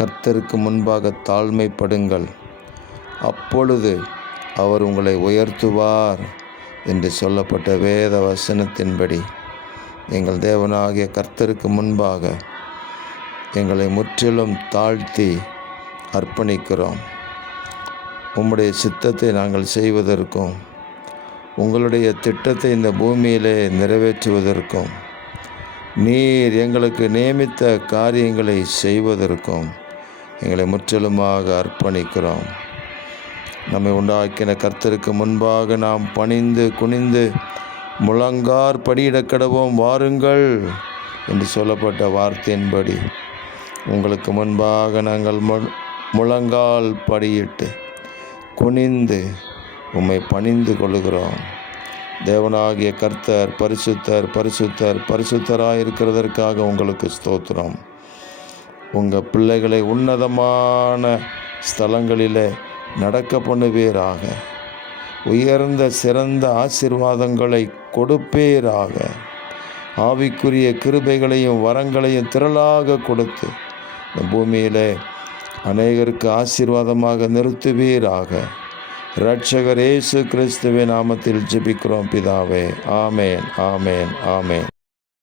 கர்த்தருக்கு முன்பாக தாழ்மைப்படுங்கள், அப்பொழுது அவர் உங்களை உயர்த்துவார் என்று சொல்லப்பட்ட வேத வசனத்தின்படி எங்கள் தேவனாகிய கர்த்தருக்கு முன்பாக எங்களை முற்றிலும் தாழ்த்தி அர்ப்பணிக்கிறோம். உம்முடைய சித்தத்தை நாங்கள் செய்வதற்கும் உங்களுடைய திட்டத்தை இந்த பூமியிலே நிறைவேற்றுவதற்கும் நீர் எங்களுக்கு நியமித்த காரியங்களை செய்வதற்கும் எங்களை முற்றிலுமாக அர்ப்பணிக்கிறோம். நம்மை உண்டாக்கின கர்த்தருக்கு முன்பாக நாம் பணிந்து குனிந்து முழங்கார் படியிடக் கடவோம், வாருங்கள் என்று சொல்லப்பட்ட வார்த்தையின்படி உங்களுக்கு முன்பாக நாங்கள் முழங்கால் படியிட்டு குனிந்து உம்மை பணிந்து கொள்கிறோம். தேவனாகிய கர்த்தர் பரிசுத்தர் பரிசுத்தர் பரிசுத்தராயிருக்கிறதற்காக உங்களுக்கு ஸ்தோத்திரம். உங்கள் பிள்ளைகளை உன்னதமான ஸ்தலங்களிலே நடக்க பண்ணுவீராக, உயர்ந்த சிறந்த ஆசீர்வாதங்களை கொடுப்பீராக, ஆவிக்குரிய கிருபைகளையும் வரங்களையும் திரளாக கொடுத்து இந்த பூமியிலே அநேகருக்கு ஆசீர்வாதமாக நிறுத்துவீராக. இரட்சகர் இயேசு கிறிஸ்துவின் நாமத்தில் ஜெபிக்கிறோம் பிதாவே. ஆமேன், ஆமேன், ஆமேன்.